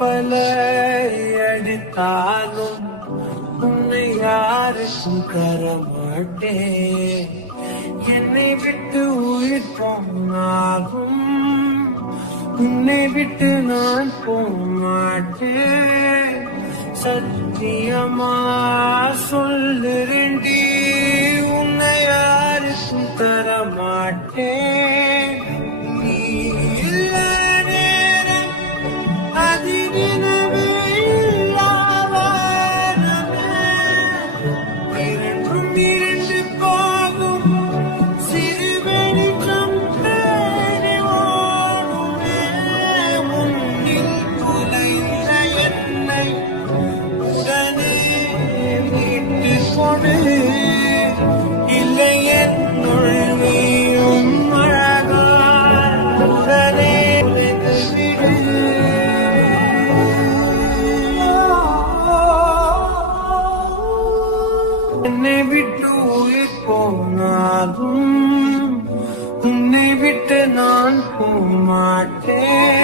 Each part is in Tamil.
பல அடித்தாலும் உன்னை யாருக்கும் தரமாட்டேன் என்னை விட்டு உயிர் போனாலும் உன்னை விட்டு நான் போமாட்டேன் சத்தியமா சொல்லுறேன் விடு. என்னை விட்டு உயிர் போனாலும் உன்னை விட்டு நான் போமாட்டேன்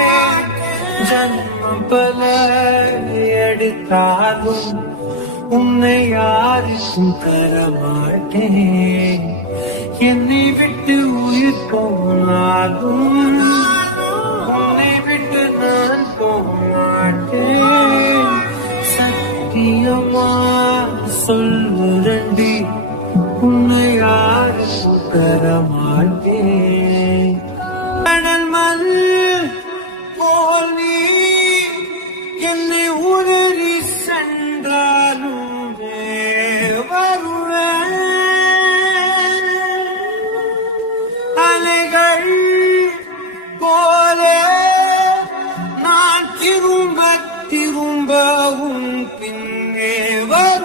ஜன்மம் பல எடுத்தாலும் உன்னை யாருக்கும் தரமாட்டேன் என்னை விட்டு உயிர் போனாலும் சொல்லுரண்டி உன்னை யாருக்கும் தரமாட்டேன் கடல் மல் போல் நீ என்னை உணரி சென்றாலும் வருவேன். அலைகள் போல நான் திரும்ப திரும்பவும் பின்னே வருவேன்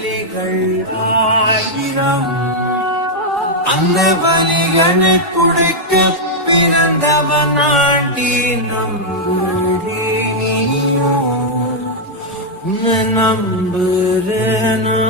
வலிகள் ஆயிரம் அந்த வலிகளை குடிக்க பிறந்தவன் ஆண்டி நம்புறேன் உன்னை நம்புறேனோ